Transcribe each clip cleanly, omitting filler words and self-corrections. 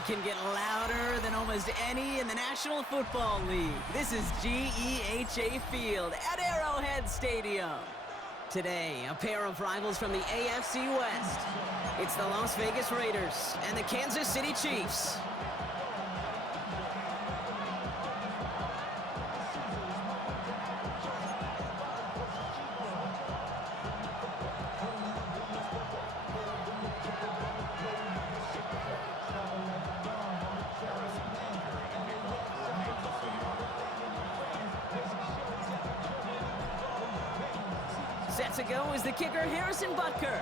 sound can get louder than almost any in the National Football League. This is GEHA Field at Arrowhead Stadium. Today, a pair of rivals from the AFC West. It's the Las Vegas Raiders and the Kansas City Chiefs. Set to go is the kicker, Harrison Butker.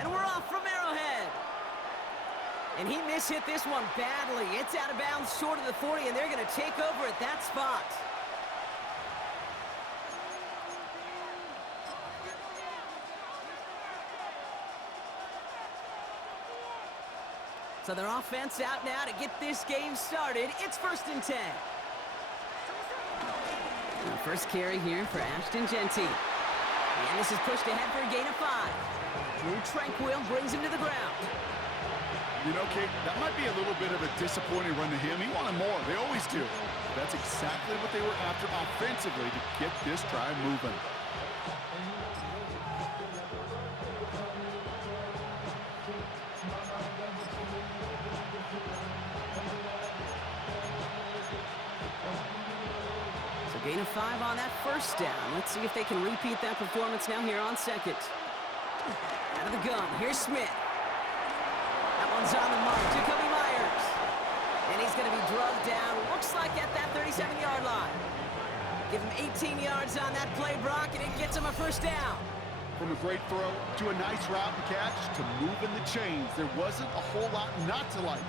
And we're off from Arrowhead. And he mishit this one badly. It's out of bounds short of the 40, and they're going to take over at that spot. So their offense out now to get this game started. It's 1st and 10. The first carry here for Ashton Genty. And this is pushed ahead for a gain of 5. Drew Tranquil brings him to the ground. You know, Kate, that might be a little bit of a disappointing run to him. He wanted more. They always do. That's exactly what they were after offensively to get this drive moving. Gain of 5 on that first down. Let's see if they can repeat that performance now here on second. Out of the gun, here's Smith. That one's on the mark, Jacoby Myers. And he's going to be drugged down, looks like at that 37-yard line. Give him 18 yards on that play, Brock, and it gets him a first down. From a great throw to a nice route and catch to moving the chains, there wasn't a whole lot not to like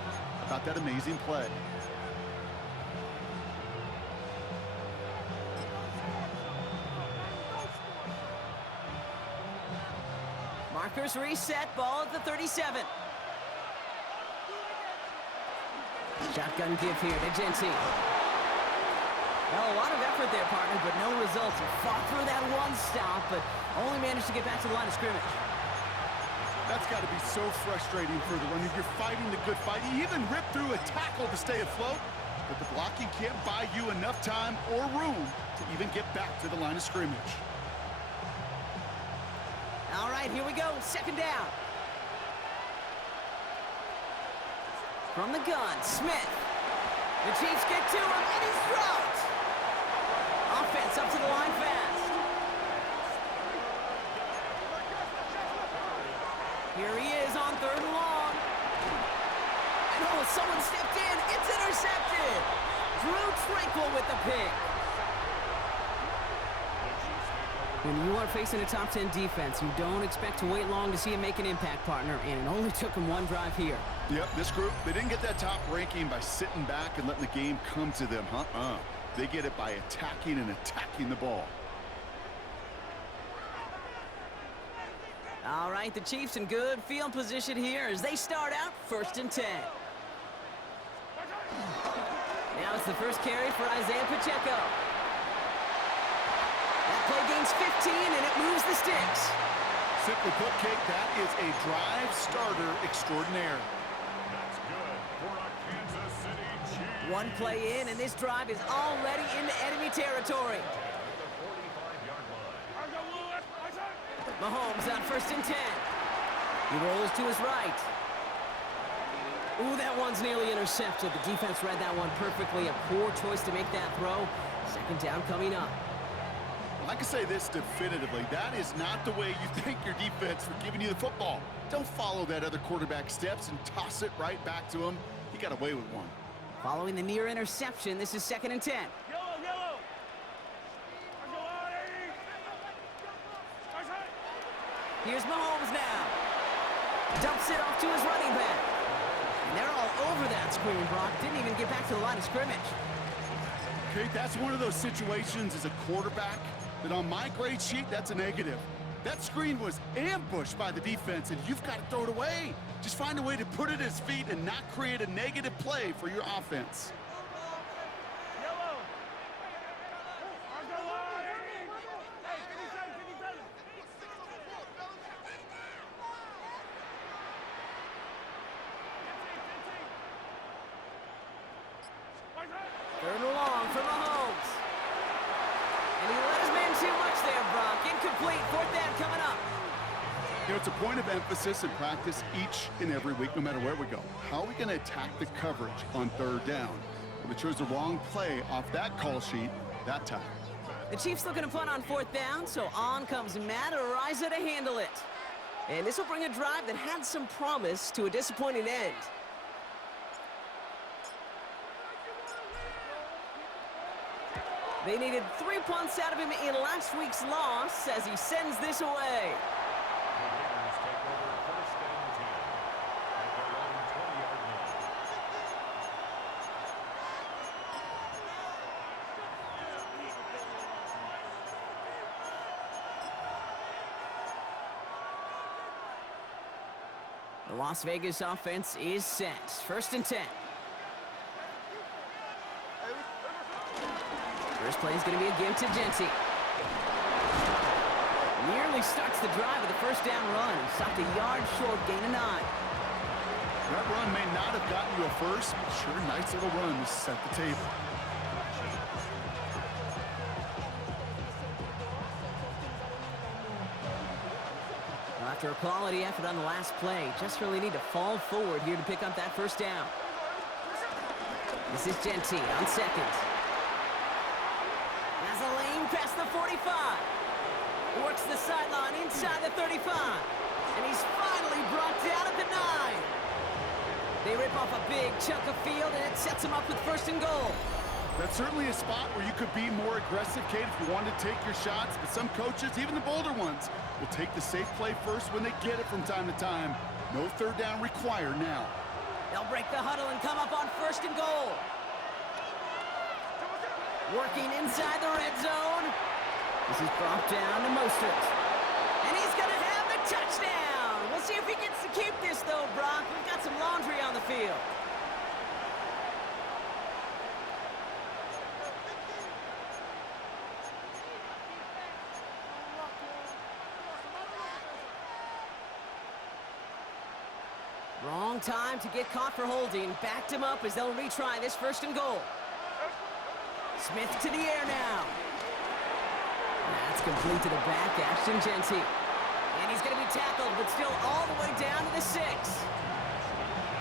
about that amazing play. Markers reset, ball at the 37. Shotgun give here to Genty. Well, a lot of effort there, partner, but no results. He fought through that one stop, but only managed to get back to the line of scrimmage. That's got to be so frustrating for the runner. You're fighting the good fight. You even ripped through a tackle to stay afloat, but the blocking can't buy you enough time or room to even get back to the line of scrimmage. All right, here we go, 2nd down. From the gun, Smith. The Chiefs get to him, and he's dropped. Offense up to the line fast. Here he is on 3rd and long. And oh, someone stepped in. It's intercepted. Drew Tranquil with the pick. When you are facing a top 10 defense, you don't expect to wait long to see him make an impact, partner, and it only took him one drive here. Yep, this group, they didn't get that top ranking by sitting back and letting the game come to them, They get it by attacking and attacking the ball. All right, the Chiefs in good field position here as they start out 1st and 10. Now it's the first carry for Isaiah Pacheco. That play gains 15, and it moves the sticks. Simply put, Kate, that is a drive starter extraordinaire. That's good for a Kansas City Chiefs. One play in, and this drive is already into enemy territory. Mahomes on 1st and 10. He rolls to his right. Ooh, that one's nearly intercepted. The defense read that one perfectly. A poor choice to make that throw. 2nd down coming up. I can say this definitively, that is not the way you thank your defense for giving you the football. Don't follow that other quarterback steps and toss it right back to him. He got away with one. Following the near interception, this is 2nd and 10. Here's Mahomes now. Dumps it off to his running back. And they're all over that screen, Brock. Didn't even get back to the line of scrimmage. Kate, that's one of those situations as a quarterback that on my grade sheet, that's a negative. That screen was ambushed by the defense, and you've got to throw it away. Just find a way to put it at his feet and not create a negative play for your offense. You know, it's a point of emphasis in practice each and every week, no matter where we go. How are we going to attack the coverage on third down? Well, they chose the wrong play off that call sheet that time. The Chiefs looking to punt on fourth down, so on comes Matt Araiza to handle it. And this will bring a drive that had some promise to a disappointing end. They needed 3 punts out of him in last week's loss as he sends this away. The Las Vegas offense is set. 1st and 10. First play is going to be a give to Genty. Nearly starts the drive with a first down run. He stopped a yard short, gain of 9. That run may not have gotten you a first, but sure, nice little run to set the table. After a quality effort on the last play, just really need to fall forward here to pick up that first down. This is Genty on second. Has a lane past the 45. Works the sideline inside the 35. And he's finally brought down at the 9. They rip off a big chunk of field, and it sets him up with 1st and goal. That's certainly a spot where you could be more aggressive, Kate, if you wanted to take your shots. But some coaches, even the bolder ones, will take the safe play first when they get it from time to time. No third down required now. They'll break the huddle and come up on 1st and goal. Working inside the red zone. This is brought down to Mostert. And he's going to have the touchdown. We'll see if he gets to keep this, though, Brock. We've got some laundry on the field. Wrong time to get caught for holding. Backed him up as they'll retry this 1st and goal. Smith to the air now. That's complete to the back, Ashton Genty. And he's going to be tackled, but still all the way down to the 6.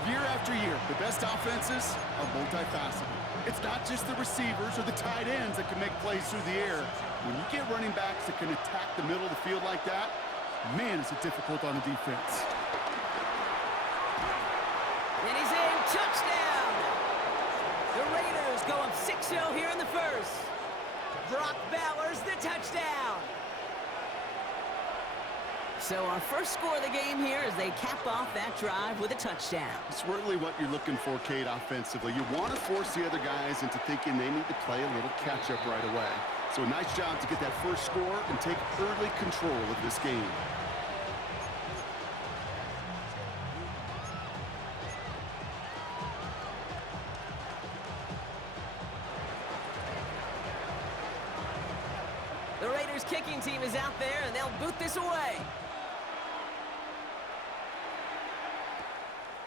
Year after year, the best offenses are multifaceted. It's not just the receivers or the tight ends that can make plays through the air. When you get running backs that can attack the middle of the field like that, man, is it difficult on the defense. And he's in. Touchdown! The Raiders go up 6-0 here in the first. Brock Bowers, the touchdown. So our first score of the game here as they cap off that drive with a touchdown. It's really what you're looking for, Kate, offensively. You want to force the other guys into thinking they need to play a little catch-up right away. So a nice job to get that first score and take early control of this game. The Raiders kicking team is out there, and they'll boot this away.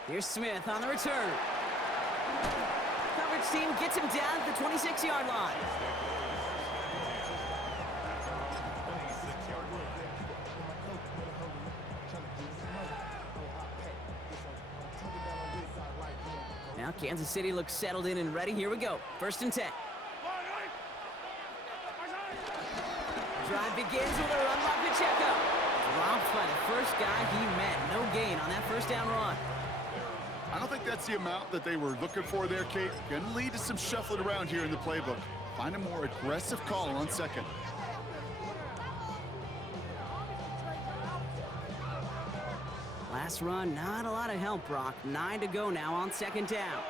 Here's Smith on the return. Coverage team gets him down at the 26-yard line. Now Kansas City looks settled in and ready. Here we go. 1st and 10. Drive begins with a run by Pacheco. Dropped by the first guy he met. No gain on that first down run. I don't think that's the amount that they were looking for there, Kate. Going to lead to some shuffling around here in the playbook. Find a more aggressive call on 2nd. Last run, not a lot of help, Brock. 9 to go now on 2nd down.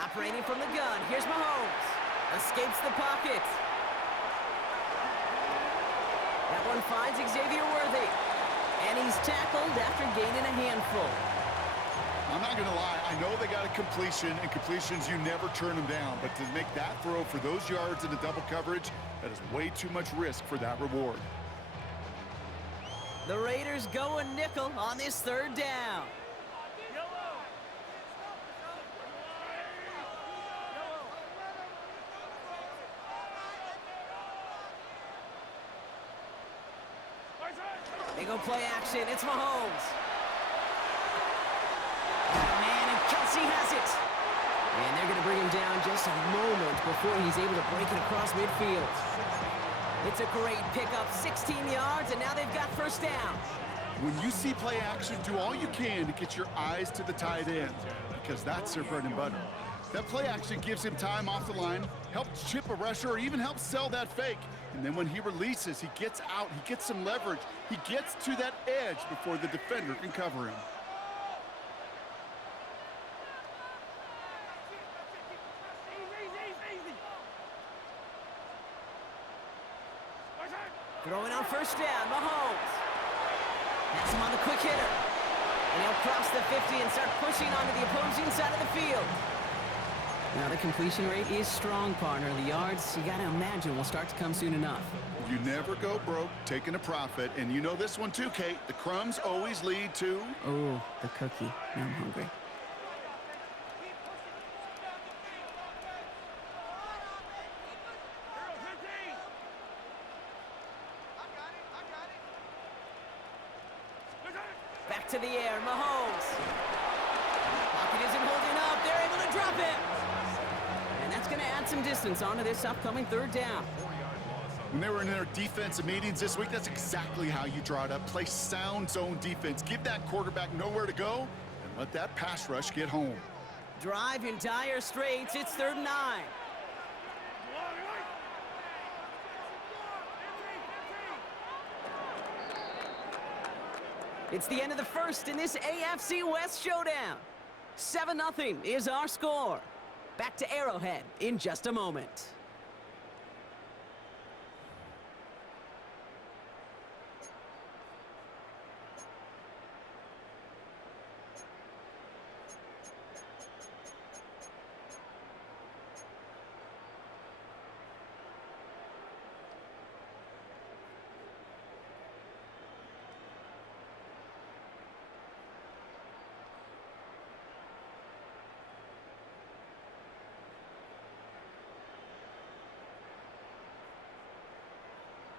Operating from the gun, here's Mahomes. Escapes the pocket. That one finds Xavier Worthy. And he's tackled after gaining a handful. I'm not going to lie. I know they got a completion, and completions, you never turn them down. But to make that throw for those yards into double coverage, that is way too much risk for that reward. The Raiders go a nickel on this 3rd down. They go play action. It's Mahomes. Man, and Kelsey has it. And they're going to bring him down just a moment before he's able to break it across midfield. It's a great pickup, 16 yards, and now they've got first down. When you see play action, do all you can to get your eyes to the tight end, because that's their bread and butter. That play action gives him time off the line, helps chip a rusher, or even helps sell that fake. And then when he releases, he gets out, he gets some leverage. He gets to that edge before the defender can cover him. Throwing on first down, Mahomes. Pass him on the quick hitter. And he'll cross the 50 and start pushing onto the opposing side of the field. Now the completion rate is strong, partner. The yards, you gotta imagine, will start to come soon enough. You never go broke taking a profit, and you know this one too, Kate. The crumbs always lead to... Oh, the cookie. Now I'm hungry. Back to the air, Mahomes. Pocket isn't holding up. They're able to drop it. And that's going to add some distance onto this upcoming third down. When they were in their defensive meetings this week, that's exactly how you draw it up. Play sound zone defense. Give that quarterback nowhere to go, and let that pass rush get home. Drive in dire straits. It's 3rd and 9. It's the end of the first in this AFC West showdown. 7-0 is our score. Back to Arrowhead in just a moment.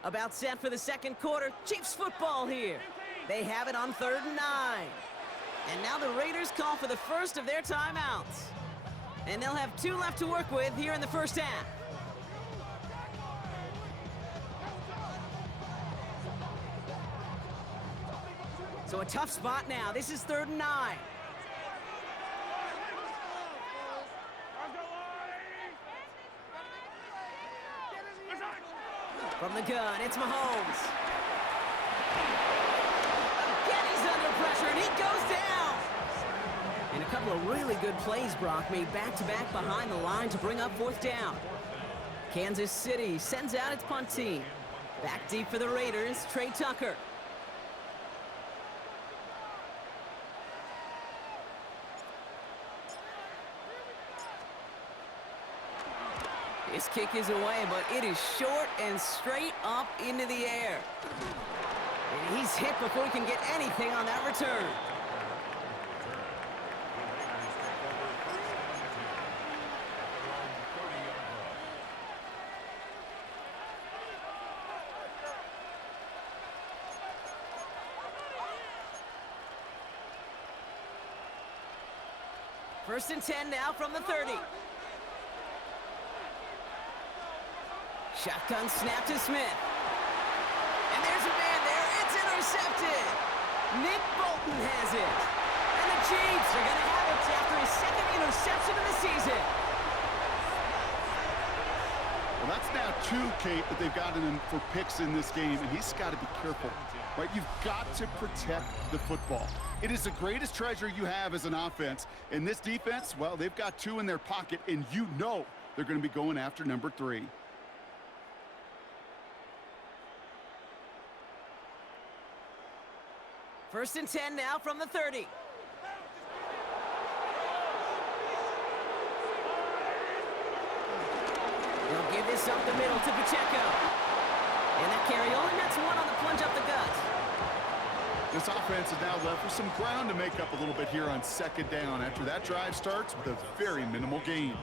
About set for the second quarter. Chiefs football here. They have it on 3rd and 9. And now the Raiders call for the first of their timeouts. And they'll have 2 left to work with here in the first half. So a tough spot now. This is 3rd and 9. From the gun, it's Mahomes. Again, he's under pressure, and he goes down. And a couple of really good plays, Brock, made back-to-back behind the line to bring up 4th down. Kansas City sends out its punt team. Back deep for the Raiders, Trey Tucker. This kick is away, but it is short and straight up into the air. And he's hit before he can get anything on that return. First and 10 now from the 30. Shotgun snap to Smith. And there's a man there. It's intercepted. Nick Bolton has it. And the Chiefs are going to have it after his 2nd interception of the season. Well, that's now 2, Kate, that they've gotten him for picks in this game, and he's got to be careful, right? You've got to protect the football. It is the greatest treasure you have as an offense. And this defense, well, they've got 2 in their pocket, and you know they're going to be going after number 3. First and 10 now from the 30. They'll give this up the middle to Pacheco. And that carry only nets 1 on the plunge up the gut. This offense is now left with some ground to make up a little bit here on 2nd down after that drive starts with a very minimal gain.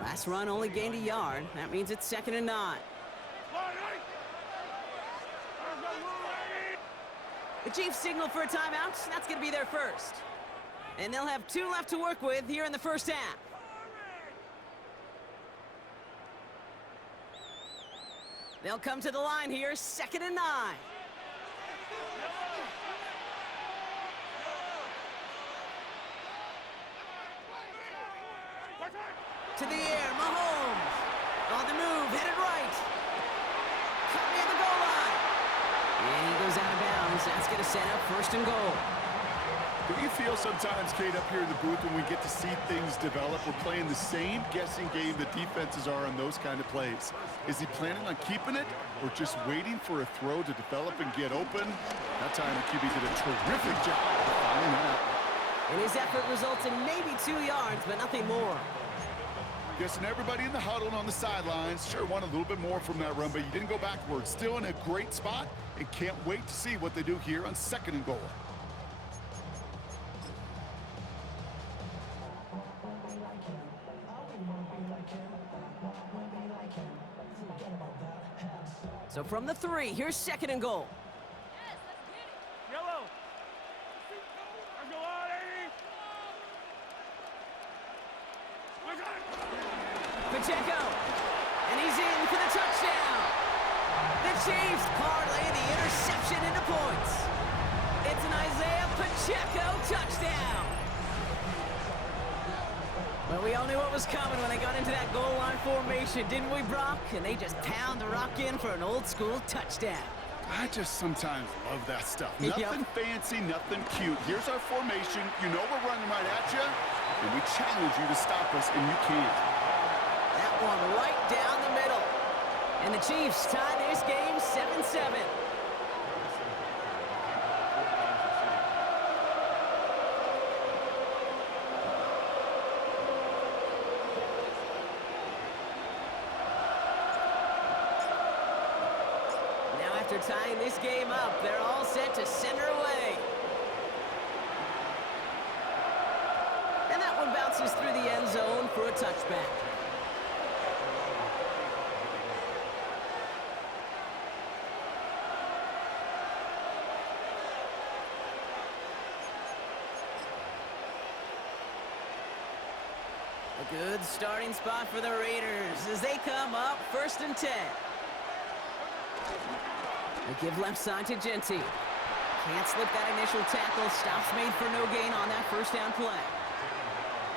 Last run only gained a yard. That means it's 2nd and 9. The Chiefs signal for a timeout. That's going to be their first. And they'll have 2 left to work with here in the first half. They'll come to the line here, 2nd and 9. To the air, Mahomes. On the move, headed right. Cut near the goal line. And he goes out of bounds. That's going to set up 1st and goal. Do you feel sometimes, Kate, up here in the booth when we get to see things develop, we're playing the same guessing game the defenses are on those kind of plays? Is he planning on keeping it or just waiting for a throw to develop and get open? That time the QB did a terrific job of finding that out. And his effort results in maybe 2 yards, but nothing more. Guessing everybody in the huddle and on the sidelines sure want a little bit more from that run, but you didn't go backwards. Still in a great spot and can't wait to see what they do here on 2nd and goal. So from the 3, here's 2nd and goal. Yellow. Let's go on, Pacheco, and he's in for the touchdown. The Chiefs parlay the interception into points. It's an Isaiah Pacheco touchdown. Well, we all knew what was coming when they got into that goal line formation, didn't we, Brock? And they just pound the rock in for an old-school touchdown. I just sometimes love that stuff. Yep. Nothing fancy, nothing cute. Here's our formation. You know we're running right at you, and we challenge you to stop us, and you can't. That one right down the middle. And the Chiefs tie this game 7-7. Now after tying this game up, they're all set to center away. And that one bounces through the end zone for a touchback. A good starting spot for the Raiders as they come up 1st and 10. They give left side to Genty. Can't slip that initial tackle. Stops made for no gain on that 1st down play.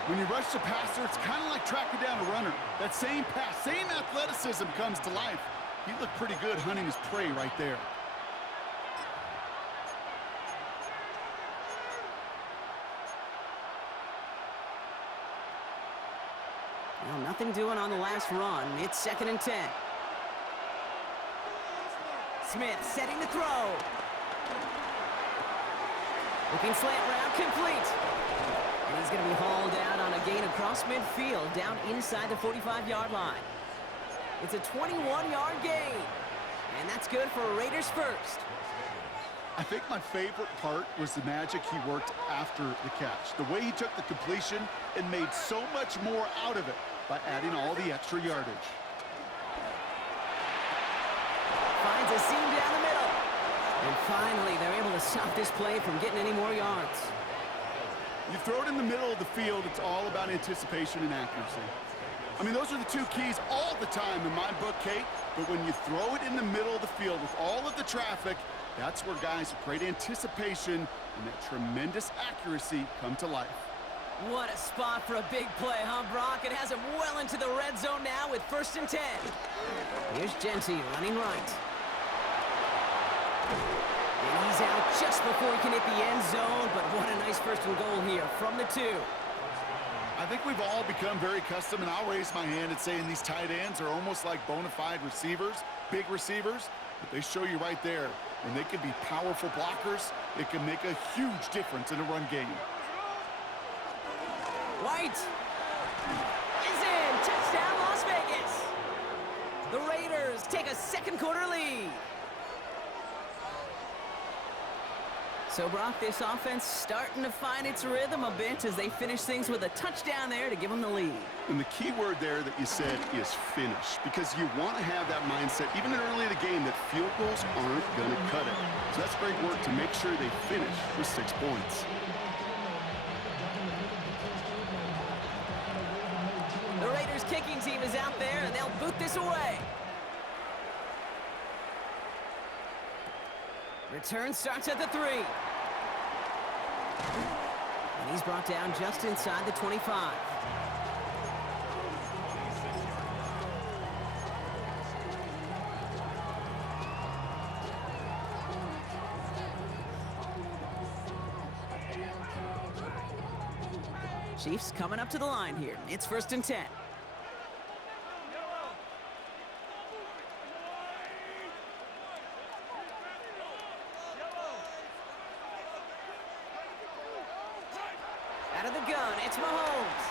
When you rush the passer, it's kind of like tracking down a runner. That same pass, same athleticism comes to life. He looked pretty good hunting his prey right there. Well, nothing doing on the last run. It's 2nd and 10. Smith setting the throw. Looking slant route complete. And he's going to be hauled out on a gain across midfield down inside the 45-yard line. It's a 21-yard gain. And that's good for Raiders first. I think my favorite part was the magic he worked after the catch. The way he took the completion and made so much more out of it by adding all the extra yardage. Finds a seam down the middle. And finally, they're able to stop this play from getting any more yards. You throw it in the middle of the field, it's all about anticipation and accuracy. I mean, those are the 2 keys all the time in my book, Kate. But when you throw it in the middle of the field with all of the traffic, that's where guys with great anticipation and that tremendous accuracy come to life. What a spot for a big play, huh, Brock? It has him well into the red zone now with 1st and 10. Here's Genty running right. And he's out just before he can hit the end zone, but what a nice 1st and goal here from the 2. I think we've all become very accustomed, and I'll raise my hand and saying these tight ends are almost like bona fide receivers, big receivers, but they show you right there. When they can be powerful blockers, it can make a huge difference in a run game. White is in. Touchdown, Las Vegas. The Raiders take a 2nd quarter lead. So, Brock, this offense starting to find its rhythm a bit as they finish things with a touchdown there to give them the lead. And the key word there that you said is finish, because you want to have that mindset, even early in the game, that field goals aren't going to cut it. So that's great work to make sure they finish with 6 points. The Raiders kicking team is out there, and they'll boot this away. Return starts at the 3. And he's brought down just inside the 25. Chiefs coming up to the line here. It's 1st and 10. Out of the gun, it's Mahomes.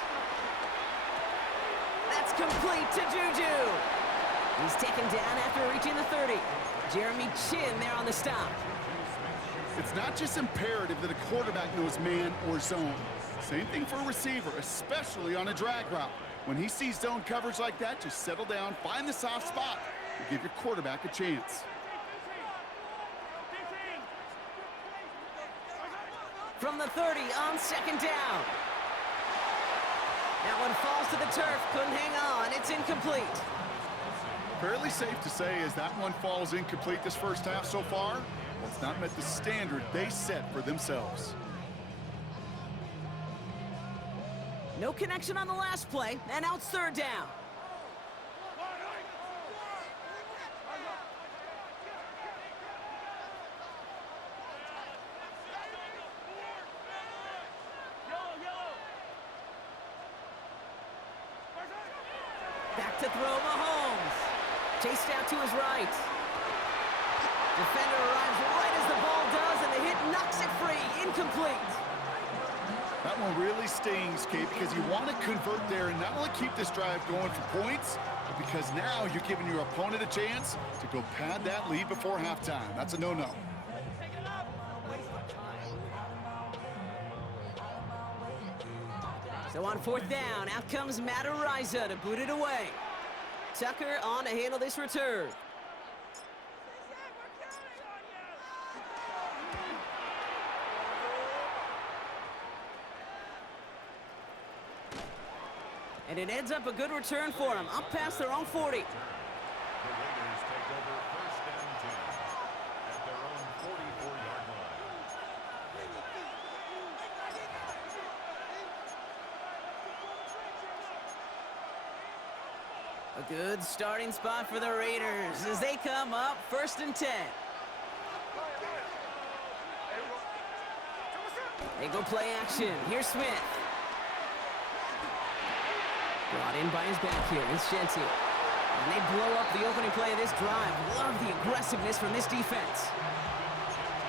That's complete to Juju. He's taken down after reaching the 30. Jeremy Chin there on the stop. It's not just imperative that a quarterback knows man or zone. Same thing for a receiver, especially on a drag route. When he sees zone coverage like that, just settle down, find the soft spot, and give your quarterback a chance. From the 30 on 2nd down. That one falls to the turf, couldn't hang on, it's incomplete. Fairly safe to say as that one falls incomplete this first half so far, well, it's not met the standard they set for themselves. No connection on the last play, and now it's 3rd down. Back to throw, Mahomes. Chased out to his right. Defender arrives right as the ball does, and the hit knocks it free. Incomplete. That one really stings, Kate, because you want to convert there and not only keep this drive going for points, but because now you're giving your opponent a chance to go pad that lead before halftime. That's a no-no. So on 4th down, out comes Matt Ariza to boot it away. Tucker on to handle this return. And it ends up a good return for him, up past their own 40. The Raiders take over 1st and 10 at their own 44-yard line. A good starting spot for the Raiders as they come up 1st and 10. They go play action. Here's Smith. Brought in by his back here is Shenty. And they blow up the opening play of this drive. Love the aggressiveness from this defense.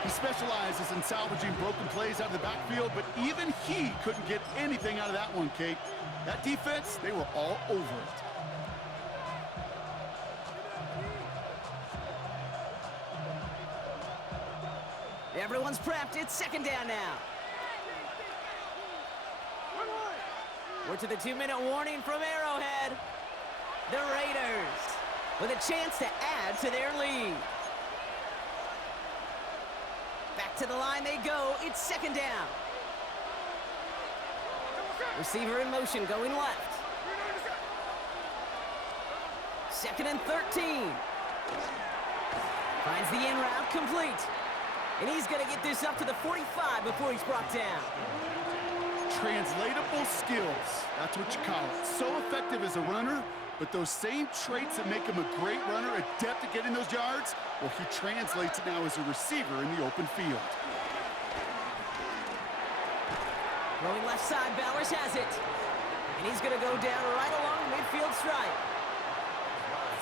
He specializes in salvaging broken plays out of the backfield, but even he couldn't get anything out of that one, Kate. That defense, they were all over it. Everyone's prepped. It's 2nd down now. We're to the 2-minute warning from Arrowhead. The Raiders with a chance to add to their lead. Back to the line they go. It's 2nd down. Receiver in motion going left. 2nd and 13. Finds the in route complete. And he's going to get this up to the 45 before he's brought down. Translatable skills, that's what you call it. So effective as a runner, but those same traits that make him a great runner, adept at getting those yards, well, he translates it now as a receiver in the open field. Going left side, Bowers has it. And he's going to go down right along the midfield stripe.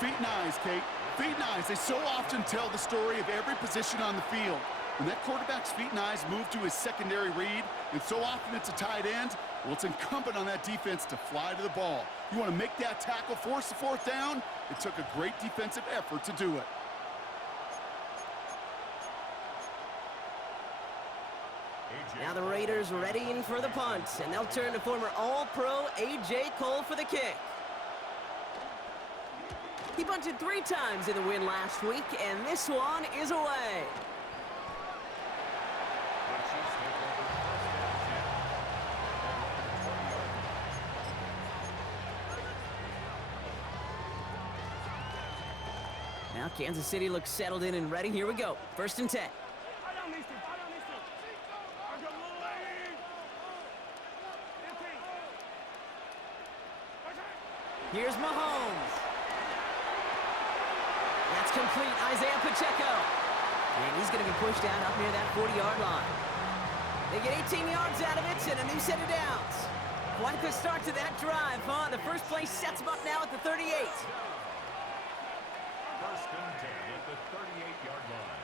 Feet and eyes, Kate. Feet and eyes, they so often tell the story of every position on the field. When that quarterback's feet and eyes move to his secondary read, and so often it's a tight end, well, it's incumbent on that defense to fly to the ball. You want to make that tackle, force the 4th down? It took a great defensive effort to do it. Now the Raiders readying for the punt, and they'll turn to former All-Pro A.J. Cole for the kick. He punted 3 times in the win last week, and this one is away. Now Kansas City looks settled in and ready. Here we go. 1st and 10. Here's Mahomes. That's complete. Isaiah Pacheco. And he's going to be pushed out up near that 40-yard line. They get 18 yards out of it and a new set of downs. Quite a start to that drive, huh? The first play sets them up now at the 38. 1st and 10 at the 38-yard line.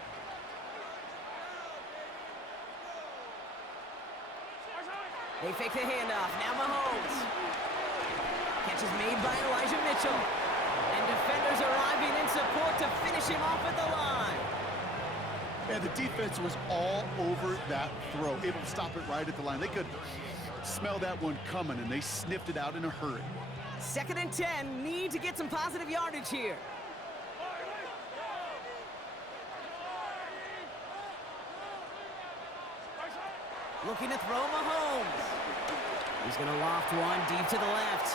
They fake the handoff. Now Mahomes. Catch is made by Elijah Mitchell. And defenders arriving in support to finish him off at the line. Yeah, the defense was all over that throw, able to stop it right at the line. They could smell that one coming, and they sniffed it out in a hurry. 2nd and 10. Need to get some positive yardage here. Looking to throw Mahomes. He's going to loft one deep to the left.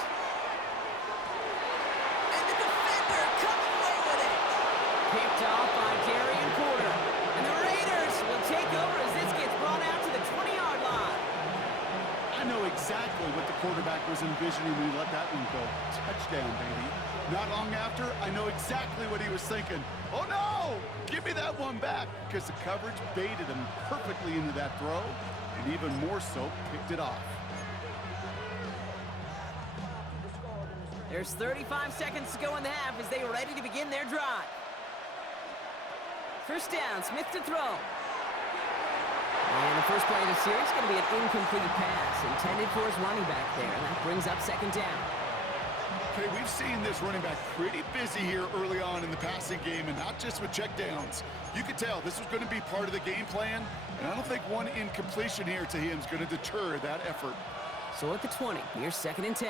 And the defender coming away with it. Picked off by Darian Porter. And the Raiders will take over as this gets brought out to the 20-yard line. I know exactly what the quarterback was envisioning when he let that one go. Touchdown, baby. Not long after, I know exactly what he was thinking. Oh, no! Give me that one back, because the coverage baited him perfectly into that throw, and even more so, picked it off. There's 35 seconds to go in the half as they are ready to begin their drive. 1st down, Smith to throw. And the first play of the series is going to be an incomplete pass intended for his running back there, and that brings up 2nd down. Okay, we've seen this running back pretty busy here early on in the passing game, and not just with checkdowns. You could tell this was going to be part of the game plan, and I don't think one incompletion here to him is going to deter that effort. So at the 20, here's 2nd and 10.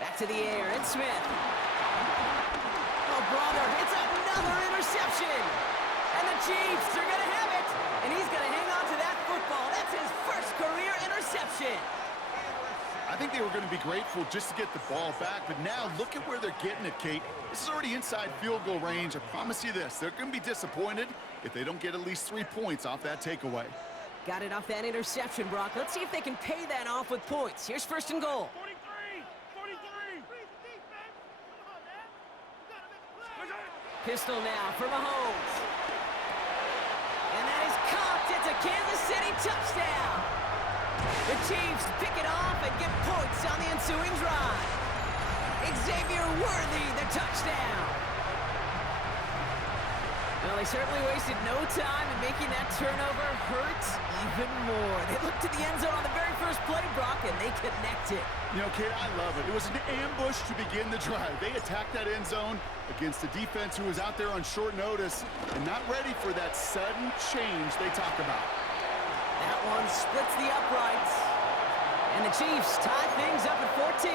Back to the air, and Smith. Oh, brother, it's another interception. And the Chiefs are going to have it, and he's going to hang on to that football. That's his first career interception. I think they were going to be grateful just to get the ball back, but now look at where they're getting it, Kate. This is already inside field goal range. I promise you this, they're going to be disappointed if they don't get at least 3 points off that takeaway. Got it off that interception, Brock. Let's see if they can pay that off with points. Here's 1st and goal. 43! Pistol now for Mahomes. And that is caught. It's a Kansas City touchdown. The Chiefs pick it off and get points on the ensuing drive. Xavier Worthy, the touchdown. Well, they certainly wasted no time in making that turnover hurt even more. They looked to the end zone on the very first play, Brock, and they connected. You know, Kate, I love it. It was an ambush to begin the drive. They attacked that end zone against a defense who was out there on short notice and not ready for that sudden change they talk about. That one splits the uprights. And the Chiefs tie things up at 14.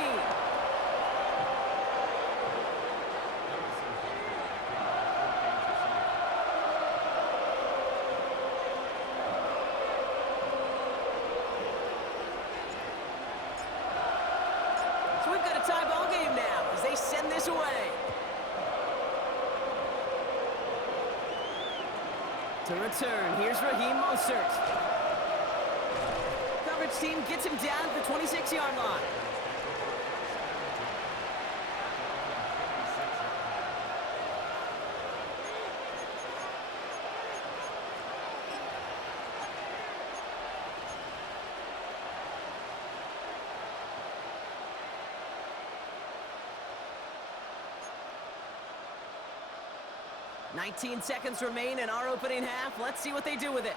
So we've got a tie ball game now as they send this away. To return, here's Raheem Mostert. Coverage team gets him down at the 26-yard line. "19 seconds remain in our opening half. Let's see what they do with it.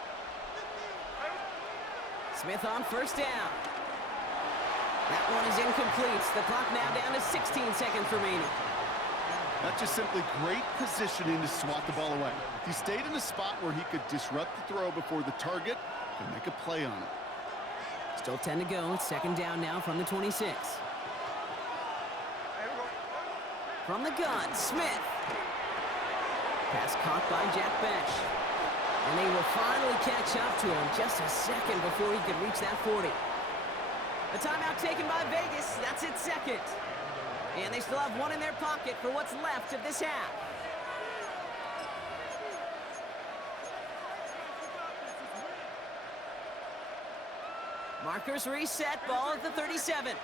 Smith on 1st down. That one is incomplete. The clock now down to 16 seconds remaining. That's just simply great positioning to swat the ball away. He stayed in a spot where he could disrupt the throw before the target and make a play on it. Still 10 to go. It's second down now from the 26. From the gun, Smith. Pass caught by Jack Besh. And they will finally catch up to him just a second before he could reach that 40. A timeout taken by Vegas. That's its second. And they still have one in their pocket for what's left of this half. Markers reset, ball at the 37.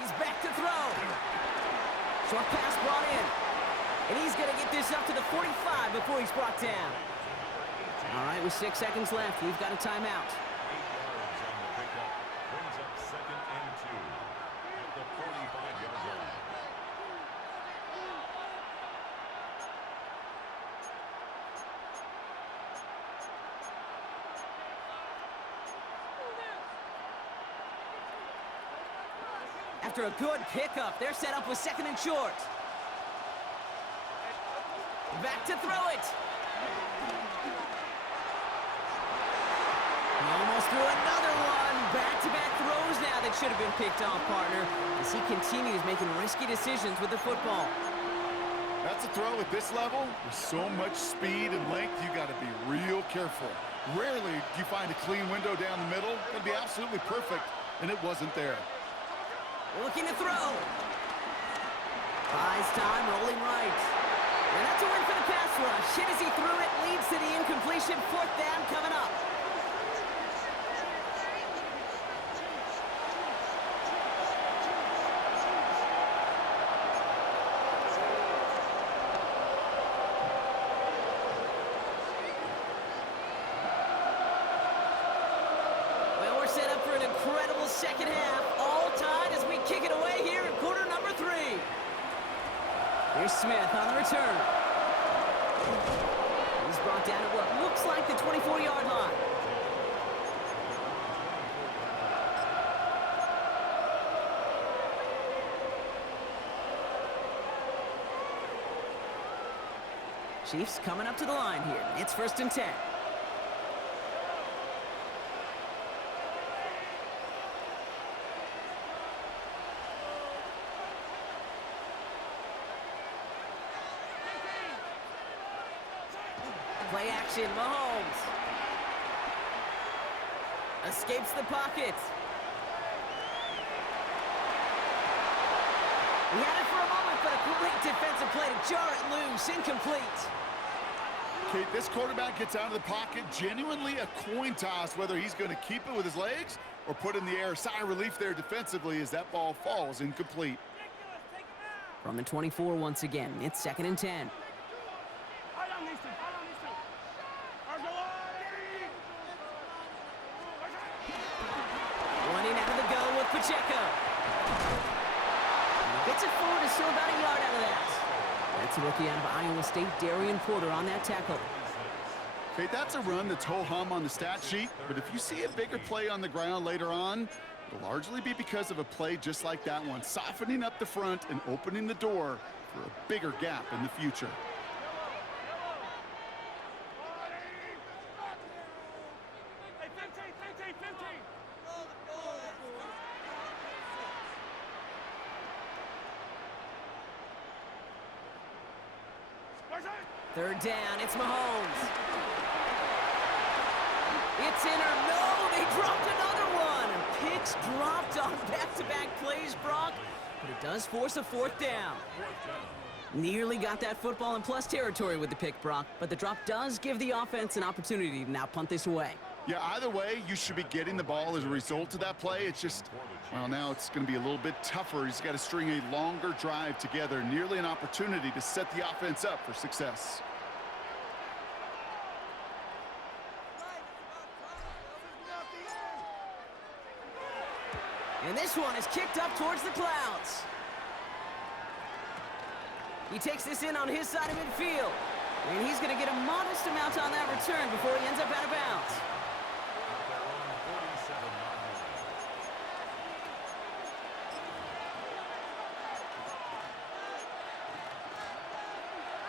He's back to throw. Short pass brought in. And he's going to get this up to the 45 before he's brought down. All right, with 6 seconds left, we've got a timeout. 8 yards on the pickup. Brings up 2nd and 2 at the 45-yard line. After a good pickup, they're set up with 2nd and short. Back to throw it. He almost threw another one. Back-to-back throws now that should have been picked off, partner, as he continues making risky decisions with the football. That's a throw at this level. With so much speed and length, you got to be real careful. Rarely do you find a clean window down the middle. It'd be absolutely perfect, and it wasn't there. Looking to throw. Buys time, rolling right. And that's a win for the pass rush. Hit as he threw it, leads to the incompletion. 4th down coming up. Well, we're set up for an incredible second half. All tied as we kick it away here in quarter number 3. Here's Smith on the return. He's brought down at what looks like the 24-yard line. Chiefs coming up to the line here. It's 1st and 10. Play action, Mahomes. Escapes the pocket. He had it for a moment, but a great defensive play to jar it loose. Incomplete. Kate, this quarterback gets out of the pocket, genuinely a coin toss whether he's going to keep it with his legs or put in the air. Sigh of relief there defensively as that ball falls incomplete. From the 24 once again, it's 2nd and 10. Running out of the gun with Pacheco. Gets it forward, is still about a yard out of that. That's a rookie out of Iowa State, Darian Porter, on that tackle. Okay, that's a run that's ho-hum on the stat sheet, but if you see a bigger play on the ground later on, it'll largely be because of a play just like that one, softening up the front and opening the door for a bigger gap in the future. Third down, it's Mahomes. It's in or no, they dropped another one. Picks dropped on back-to-back plays, Brock, but it does force a 4th down. Nearly got that football in plus territory with the pick, Brock, but the drop does give the offense an opportunity to now punt this away. Yeah, either way, you should be getting the ball as a result of that play. It's just, well, now it's going to be a little bit tougher. He's got to string a longer drive together, nearly an opportunity to set the offense up for success. And this one is kicked up towards the clouds. He takes this in on his side of midfield. And he's going to get a modest amount on that return before he ends up out of bounds.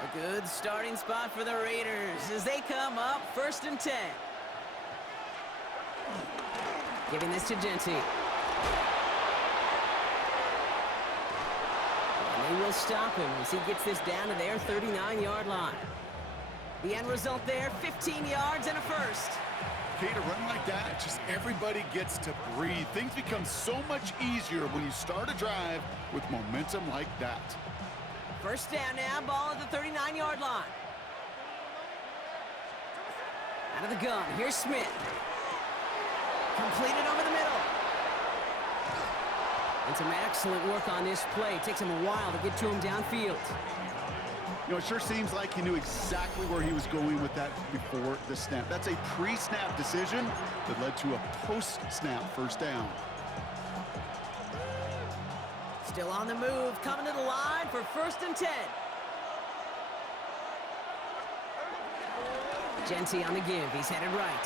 A good starting spot for the Raiders as they come up 1st and 10. Giving this to Genty. And they will stop him as he gets this down to their 39-yard line. The end result there, 15 yards and a first. Okay, to run like that, just everybody gets to breathe. Things become so much easier when you start a drive with momentum like that. First down now, ball at the 39-yard line. Out of the gun, here's Smith. Completed over the middle. And some excellent work on this play. It takes him a while to get to him downfield. You know, it sure seems like he knew exactly where he was going with that before the snap. That's a pre-snap decision that led to a post-snap first down. Still on the move, coming to the line for 1st and 10. Genty on the give, he's headed right.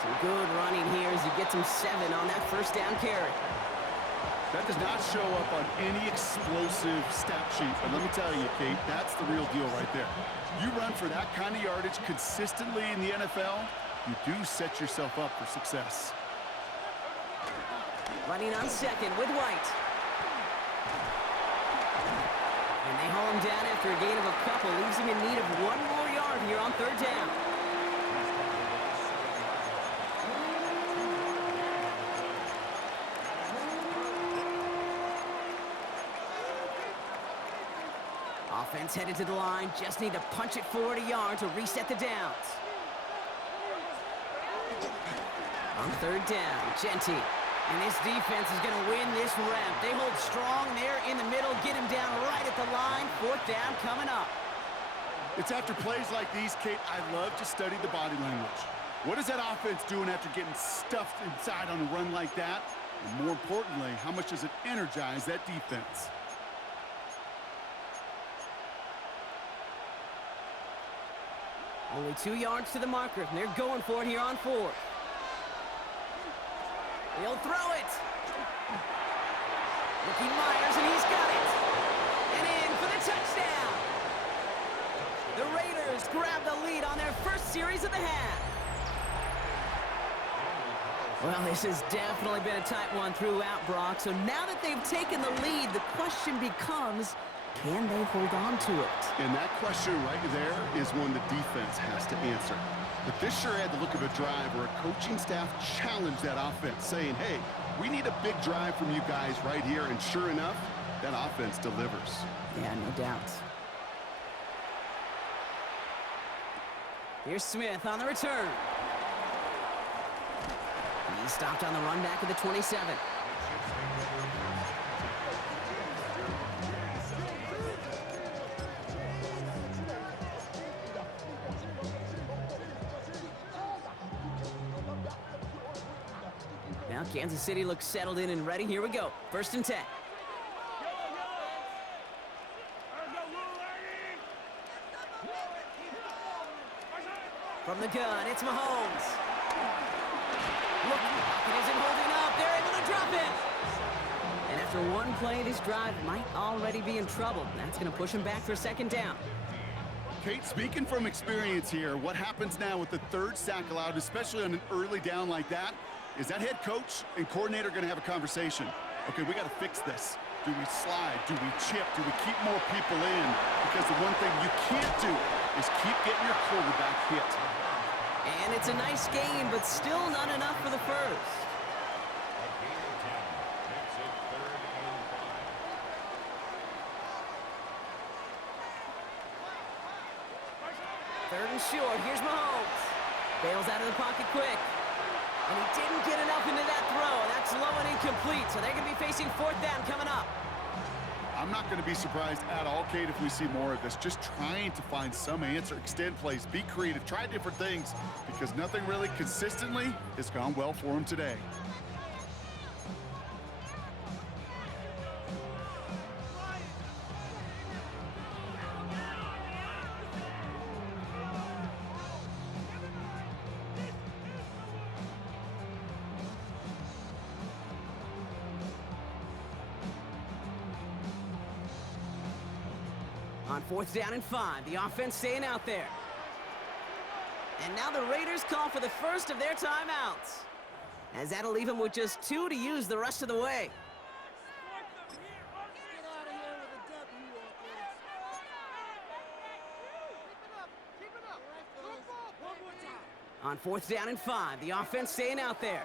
Some good running here as he gets him 7 on that first down carry. That does not show up on any explosive stat sheet, but let me tell you, Kate, that's the real deal right there. You run for that kind of yardage consistently in the NFL, you do set yourself up for success. Running on 2nd with White. And they haul him down after a gain of a couple, leaves him in need of 1 more yard here on 3rd down. Offense headed to the line, just need to punch it forward a yard to reset the downs. On 3rd down, Genty. And this defense is going to win this rep. They hold strong there in the middle, get him down right at the line. 4th down coming up. It's after plays like these, Kate, I love to study the body language. What is that offense doing after getting stuffed inside on a run like that? And more importantly, how much does it energize that defense? Only 2 yards to the marker, and they're going for it here on 4th. He'll throw it. Ricky Myers, and he's got it. And in for the touchdown. The Raiders grab the lead on their first series of the half. Well, this has definitely been a tight one throughout, Brock. So now that they've taken the lead, the question becomes, can they hold on to it? And that question right there is one the defense has to answer. But this sure had the look of a drive where a coaching staff challenged that offense, saying, hey, we need a big drive from you guys right here. And sure enough, that offense delivers. Yeah, no doubt. Here's Smith on the return. He stopped on the run back at the 27. Now Kansas City looks settled in and ready. Here we go. 1st and 10. From the gun, it's Mahomes. Look, it isn't holding up. They're able to drop it. And after one play, this drive might already be in trouble. That's going to push him back for 2nd down. Kate, speaking from experience here, what happens now with the 3rd sack allowed, especially on an early down like that, is that head coach and coordinator going to have a conversation. Okay, we got to fix this. Do we slide? Do we chip? Do we keep more people in? Because the one thing you can't do is keep getting your quarterback hit. And it's a nice game, but still not enough for the first. Third and short, here's Mahomes. Bails out of the pocket quick. And he didn't get enough into that throw. That's low and incomplete, so they're going to be facing 4th down coming up. I'm not going to be surprised at all, Kate, if we see more of this. Just trying to find some answer, extend plays, be creative, try different things, because nothing really consistently has gone well for him today. On 4th down and 5, the offense staying out there. And now the Raiders call for the first of their timeouts, as that'll leave them with just 2 to use the rest of the way. On 4th down and 5, the offense staying out there.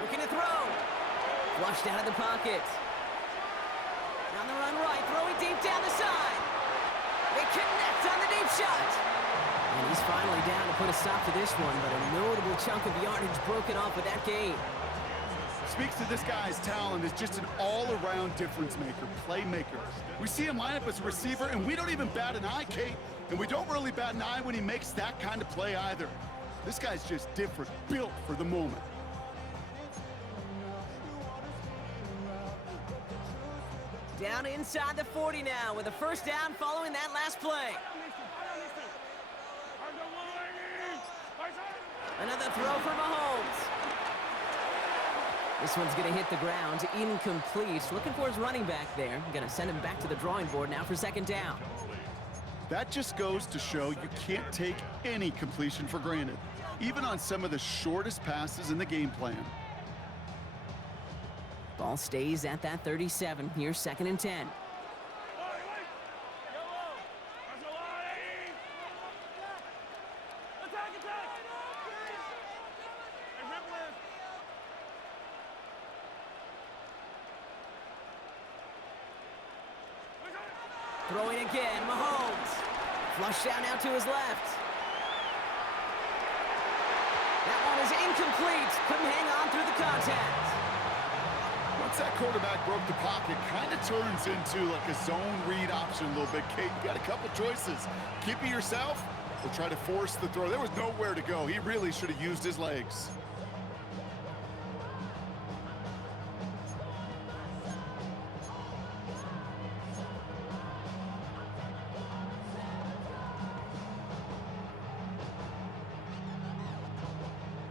Looking to throw. Flushed out of the pocket. On the run right, throwing deep down the side. They connect on the deep shot. And he's finally down to put a stop to this one, but a notable chunk of yardage broken off with that gain. Speaks to this guy's talent as just an all-around difference maker, playmaker. We see him line up as a receiver, and we don't even bat an eye, Kate. And we don't really bat an eye when he makes that kind of play either. This guy's just different, built for the moment. Down inside the 40 now with a first down following that last play. Another throw for Mahomes. This one's going to hit the ground, incomplete. Looking for his running back there. Going to send him back to the drawing board now for 2nd down. That just goes to show you can't take any completion for granted, even on some of the shortest passes in the game plan. Ball stays at that 37. Here's 2nd and 10. Throwing again, Mahomes. Flush down now to his left. That one is incomplete. Couldn't hang on through the contact. Once that quarterback broke the pocket, kind of turns into like a zone read option a little bit, Kate. You got a couple choices. Keep it yourself or try to force the throw. There was nowhere to go. He really should have used his legs.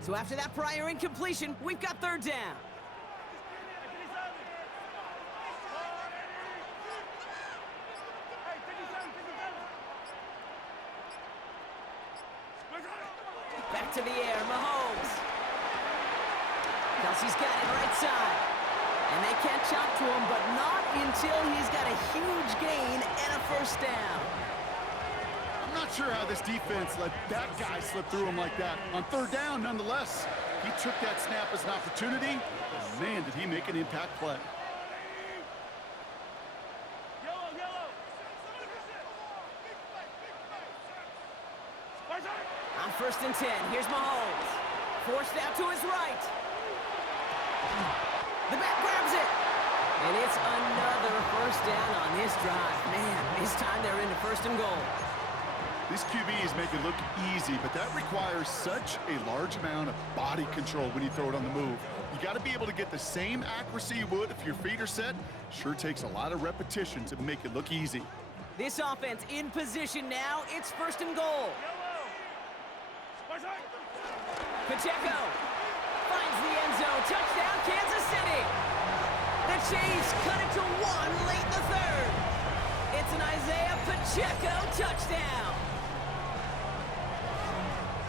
So after that prior incompletion, we've got 3rd down. Back to the air, Mahomes. Kelsey's got it right side. And they can't chop to him, but not until he's got a huge gain and a first down. I'm not sure how this defense let that guy slip through him like that. On 3rd down, nonetheless, he took that snap as an opportunity, and man, did he make an impact play. On 1st and 10, here's Mahomes. Forced out to his right. The back grabs it. And it's another first down on this drive. Man, this time they're into 1st and goal. These QBs make it look easy, but that requires such a large amount of body control when you throw it on the move. You got to be able to get the same accuracy you would if your feet are set. Sure takes a lot of repetition to make it look easy. This offense in position now. It's 1st and goal. Pacheco finds the end zone. Touchdown, Kansas City. The Chiefs cut it to 1 late in the 3rd. It's an Isaiah Pacheco touchdown.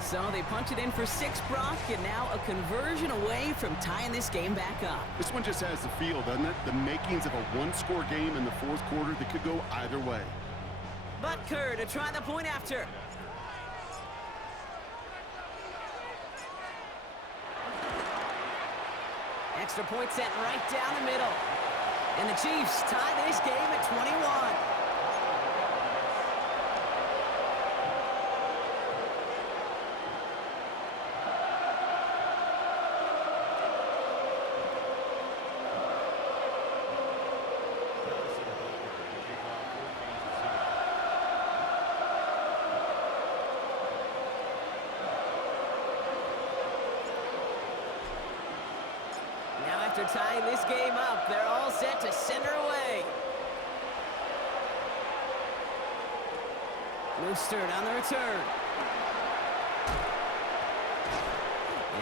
So they punch it in for 6, Brock, and now a conversion away from tying this game back up. This one just has the feel, doesn't it? The makings of a one-score game in the 4th quarter that could go either way. Butker to try the point after. Extra point set right down the middle. And the Chiefs tie this game at 21. After tying this game up, they're all set to send her away. Mostert on the return.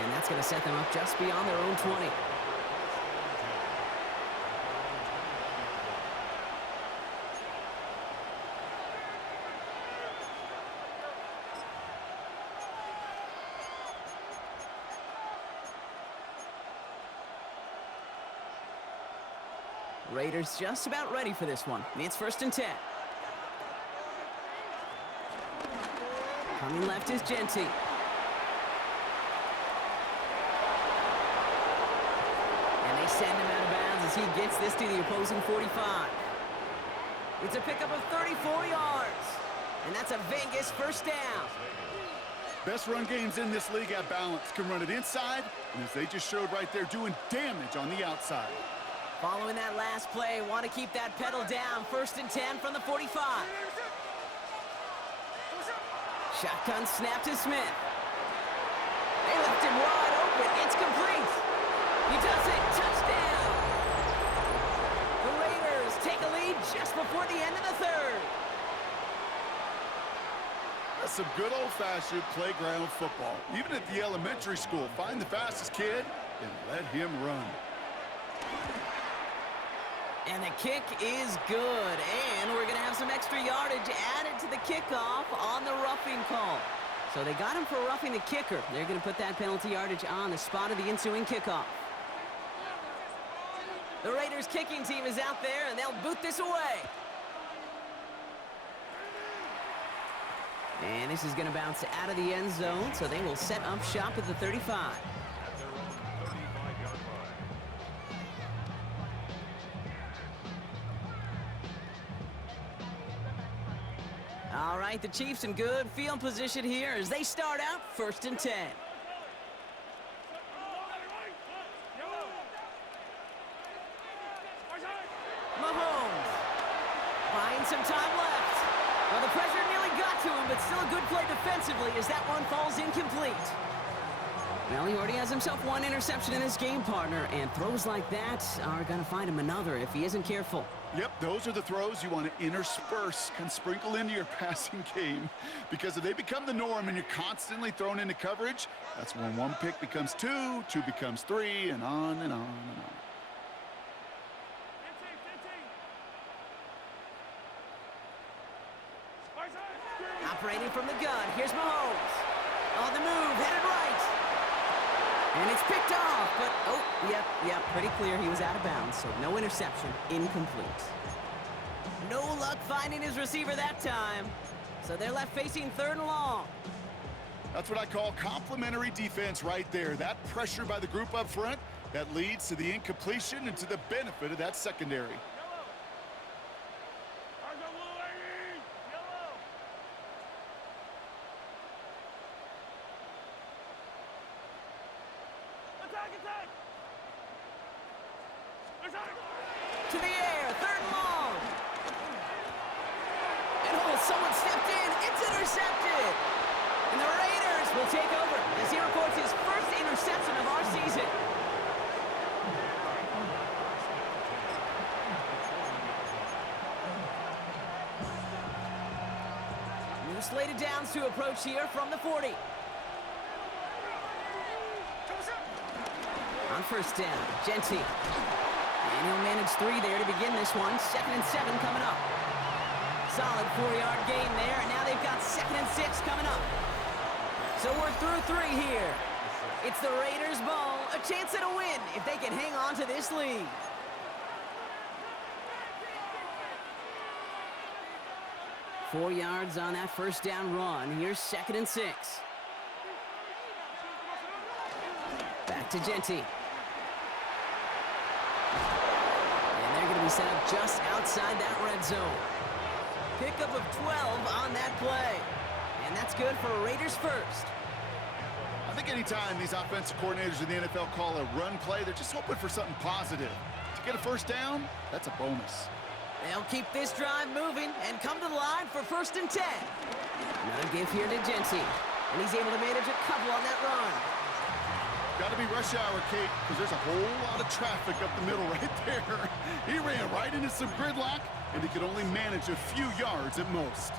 And that's going to set them up just beyond their own 20. Raiders just about ready for this one. It's 1st and 10. Coming left is Genty. And they send him out of bounds as he gets this to the opposing 45. It's a pickup of 34 yards. And that's a Vegas 1st down. Best run games in this league at balance. Can run it inside, and as they just showed right there, doing damage on the outside. Following that last play, want to keep that pedal down. 1st and 10 from the 45. Shotgun snap to Smith. They left him wide open. It's complete. He does it. Touchdown. The Raiders take a lead just before the end of the 3rd. That's some good old-fashioned playground football. Even at the elementary school, find the fastest kid and let him run. And the kick is good. And we're going to have some extra yardage added to the kickoff on the roughing call. So they got him for roughing the kicker. They're going to put that penalty yardage on the spot of the ensuing kickoff. The Raiders kicking team is out there, and they'll boot this away. And this is going to bounce out of the end zone, so they will set up shop at the 35. All right, the Chiefs in good field position here as they start out 1st and 10. Mahomes buying some time left. Well, the pressure nearly got to him, but still a good play defensively as that one falls incomplete. Well, he already has himself one interception in his game, partner, and throws like that are going to find him another if he isn't careful. Yep, those are the throws you want to intersperse and sprinkle into your passing game. Because if they become the norm and you're constantly thrown into coverage, that's when one pick becomes two, two becomes three, and on and on and on. Operating from the gun, here's Mahomes. On the move, headed right. And it's picked off, but, oh, yep, pretty clear he was out of bounds, so no interception, incomplete. No luck finding his receiver that time, so they're left facing 3rd and long. That's what I call complimentary defense right there. That pressure by the group up front, that leads to the incompletion and to the benefit of that secondary. To the air, 3rd and long. And oh, someone stepped in. It's intercepted. And the Raiders will take over as he records his 1st interception of our season. New slated downs to approach here from the 40. On 1st down, Genty. And he'll manage 3 there to begin this one. 2nd and 7 coming up. Solid 4-yard gain there, and now they've got 2nd and 6 coming up. So we're through 3 here. It's the Raiders' ball, a chance at a win if they can hang on to this lead. Four yards on that 1st down run. Here's 2nd and 6. Back to Genty. And they're going to be set up just outside that red zone. Pickup of 12 on that play. And that's good for Raiders 1st. I think anytime these offensive coordinators in the NFL call a run play, they're just hoping for something positive. To get a 1st down, that's a bonus. They'll keep this drive moving and come to the line for 1st and 10. Another give here to Genty. And he's able to manage a couple on that run. Got to be rush hour, Kate, because there's a whole lot of traffic up the middle right there. He ran right into some gridlock, and he could only manage a few yards at most.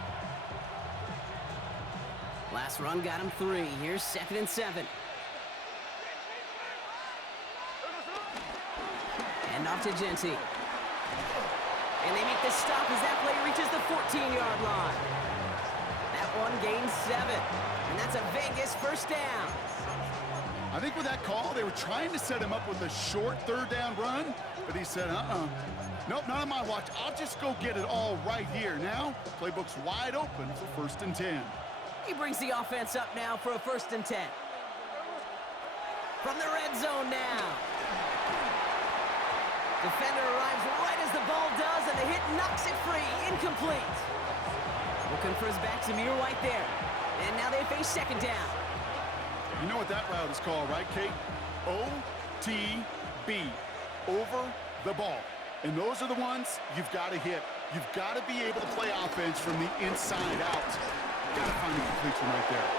Last run got him 3. Here's 2nd and 7. And off to Genty. And they make the stop as that play reaches the 14-yard line. That one gains 7. And that's a Vegas first down. I think with that call, they were trying to set him up with a short 3rd down run, but he said, nope, not on my watch. I'll just go get it all right here. Now, playbook's wide open for 1st and 10. He brings the offense up now for a 1st and 10. From the red zone now. Defender arrives right as the ball does, and the hit knocks it free. Incomplete. Looking for his back, Zamir White there. And now they face 2nd down. You know what that route is called, right, Kate? OTB, over the ball. And those are the ones you've got to hit. You've got to be able to play offense from the inside out. Got to find the completion right there.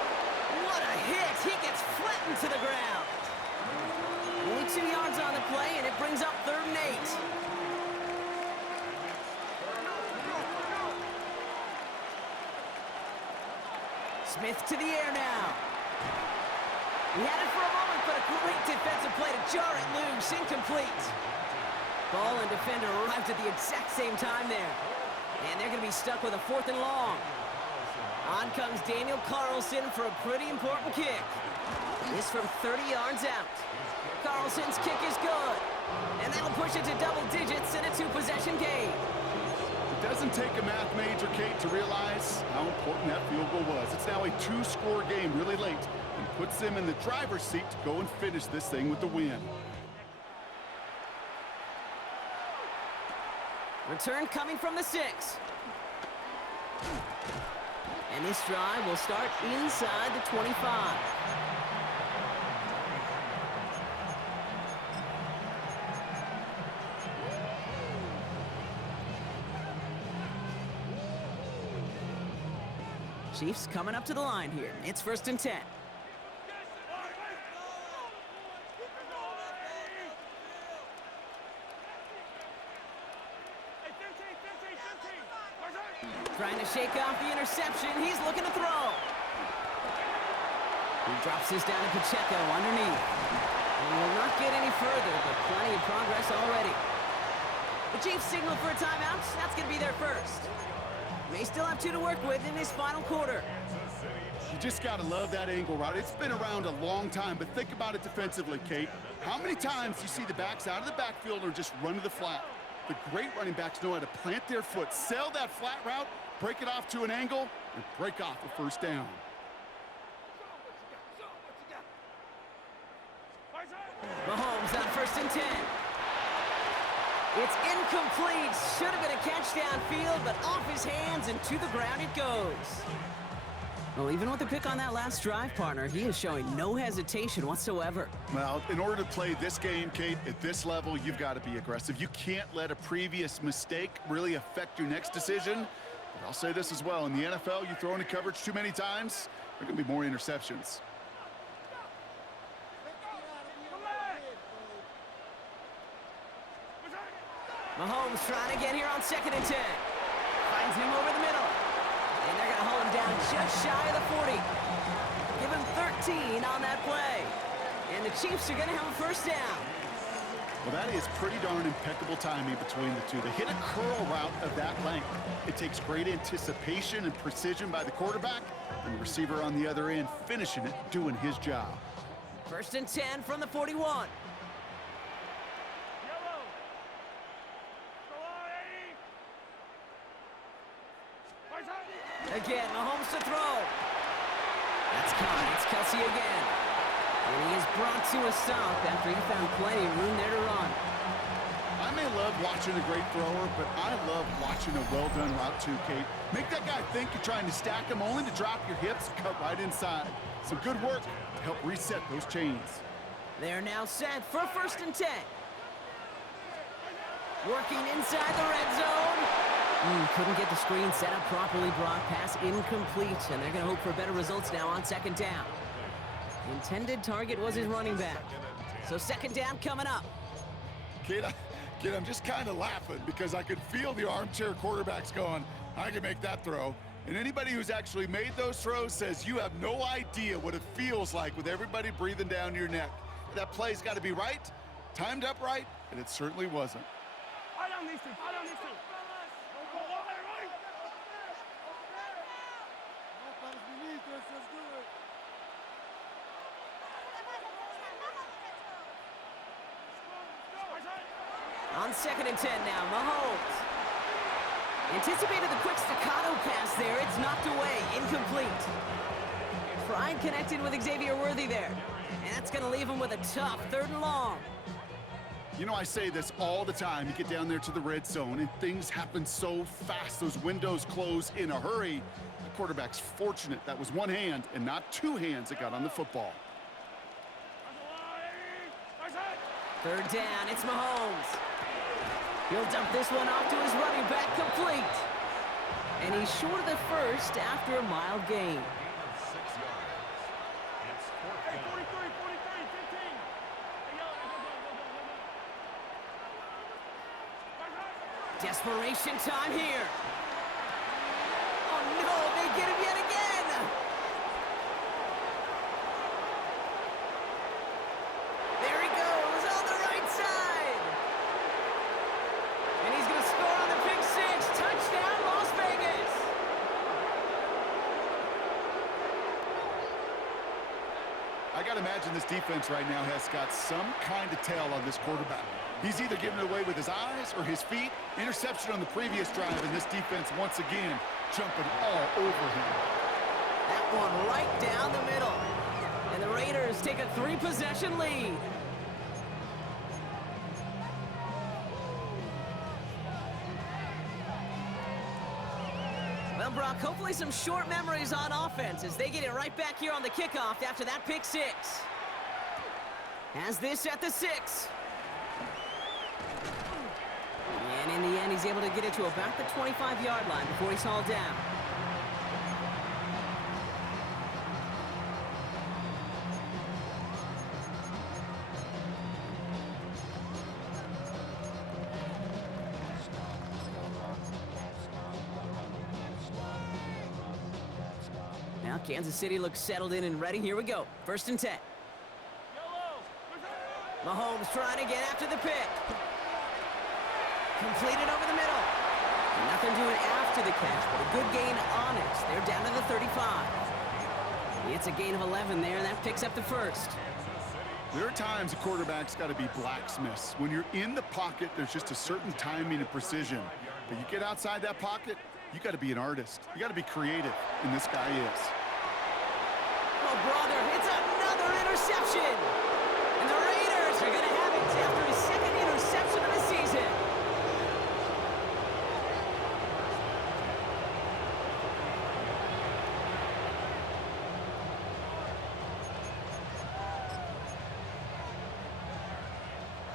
What a hit! He gets flattened to the ground. Only 2 yards on the play, and it brings up 3rd and 8. Smith to the air now. He had it for a moment, but a great defensive play to jar it loose. Incomplete. Ball and defender arrived at the exact same time there. And they're going to be stuck with a 4th and long. On comes Daniel Carlson for a pretty important kick. This from 30 yards out. Carlson's kick is good. And that'll push it to double digits in a 2-possession game. It doesn't take a math major, Kate, to realize how important that field goal was. It's now a 2-score game really late and puts them in the driver's seat to go and finish this thing with the win. Return coming from the 6. And this drive will start inside the 25. Chiefs coming up to the line here. It's 1st and 10. Trying to shake off the interception. He's looking to throw. He drops this down to Pacheco underneath. And will not get any further, but plenty of progress already. The Chiefs signal for a timeout. That's going to be their first. May still have 2 to work with in this final quarter. You just got to love that angle route. It's been around a long time, but think about it defensively, Kate. How many times you see the backs out of the backfield or just run to the flat? The great running backs know how to plant their foot, sell that flat route, break it off to an angle, and break off a 1st down. Mahomes on 1st and 10. It's incomplete. Should have been a catch downfield, but off his hands and to the ground it goes. Well, even with the pick on that last drive, partner, he is showing no hesitation whatsoever. Well, in order to play this game, Kate, at this level, you've got to be aggressive. You can't let a previous mistake really affect your next decision. But I'll say this as well. In the NFL, you throw into coverage too many times, there are going to be more interceptions. Mahomes trying to get here on 2nd and 10. Finds him over the middle. And they're going to hold him down just shy of the 40. Give him 13 on that play. And the Chiefs are going to have a 1st down. Well, that is pretty darn impeccable timing between the two. They hit a curl route of that length. It takes great anticipation and precision by the quarterback, and the receiver on the other end finishing it, doing his job. 1st and 10 from the 41. Again, Mahomes to throw. That's caught. It's Kelsey again. And he is brought to a stop after he found plenty of room there to run. I may love watching a great thrower, but I love watching a well-done route too, Kate. Make that guy think you're trying to stack him, only to drop your hips, cut right inside. Some good work to help reset those chains. They're now set for 1st and 10. Working inside the red zone. Couldn't get the screen set up properly. Brock, pass incomplete, and they're going to hope for better results now on 2nd down. The intended target was his running back. So 2nd down coming up. Kid, I'm just kind of laughing because I could feel the armchair quarterbacks going, I can make that throw. And anybody who's actually made those throws says you have no idea what it feels like with everybody breathing down your neck. That play's got to be right, timed up right, and it certainly wasn't. On 2nd and 10 now, Mahomes. Anticipated the quick staccato pass there. It's knocked away, incomplete. Tried connecting with Xavier Worthy there. And that's going to leave him with a tough 3rd and long. You know, I say this all the time. You get down there to the red zone, and things happen so fast. Those windows close in a hurry. The quarterback's fortunate that was one hand and not two hands that got on the football. 3rd down, it's Mahomes. He'll dump this one off to his running back, complete. And he's short of the first after a mild gain. Gain of 6 yards. It's 4th down. 15. Desperation time here. Oh no, they get him yet again. There he goes on the right side. And he's going to score on the pick 6. Touchdown, Las Vegas. I got to imagine this defense right now has got some kind of tell on this quarterback. He's either giving it away with his eyes or his feet. Interception on the previous drive, and this defense once again jumping all over him. That one right down the middle. And the Raiders take a 3-possession lead. Well, Brock, hopefully some short memories on offense as they get it right back here on the kickoff after that pick 6. Has this at the 6. And in the end, he's able to get it to about the 25-yard line before he's hauled down. Now Kansas City looks settled in and ready. Here we go. 1st and 10. Mahomes trying to get after the pick. Completed over the middle. Nothing doing after the catch, but a good gain on it. They're down to the 35. It's a gain of 11 there, and that picks up the 1st. There are times a quarterback's got to be blacksmiths. When you're in the pocket, there's just a certain timing and precision. But you get outside that pocket, you got to be an artist. You got to be creative, and this guy is. Oh, brother, it's another interception. And the Raiders are going to have it after his 2nd interception of the season.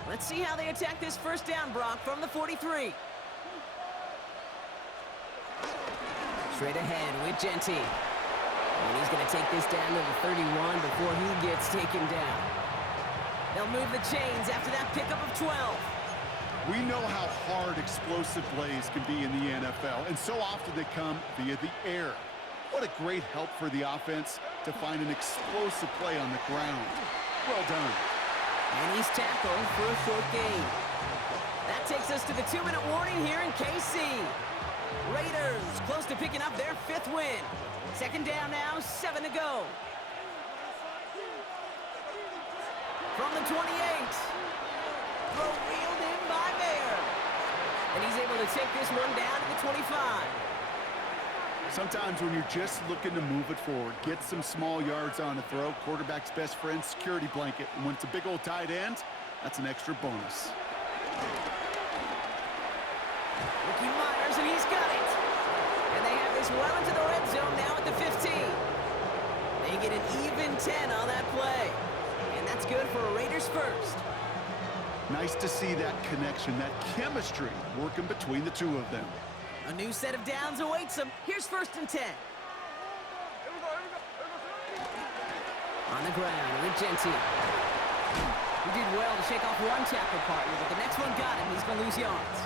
Let's see how they attack this 1st down, Brock, from the 43. Straight ahead with Genty. And he's going to take this down to the 31 before he gets taken down. They'll move the chains after that pickup of 12. We know how hard explosive plays can be in the NFL, and so often they come via the air. What a great help for the offense to find an explosive play on the ground. Well done. And he's tackled for a short gain. That takes us to the 2-minute warning here in KC. Raiders close to picking up their 5th win. 2nd down now, 7 to go. From the 28. Throw wheeled in by Mayer. And he's able to take this one down to the 25. Sometimes when you're just looking to move it forward, get some small yards on a throw, quarterback's best friend, security blanket. And when it's a big old tight end, that's an extra bonus. Ricky Myers, and he's got it. And they have this well into the red zone now at the 15. They get an even 10 on that play. And that's good for a Raiders 1st. Nice to see that connection, that chemistry working between the two of them. A new set of downs awaits them. Here's 1st and 10. On the ground with Genty. He did well to shake off one tackle partner, but the next one got him. He's going to lose yards.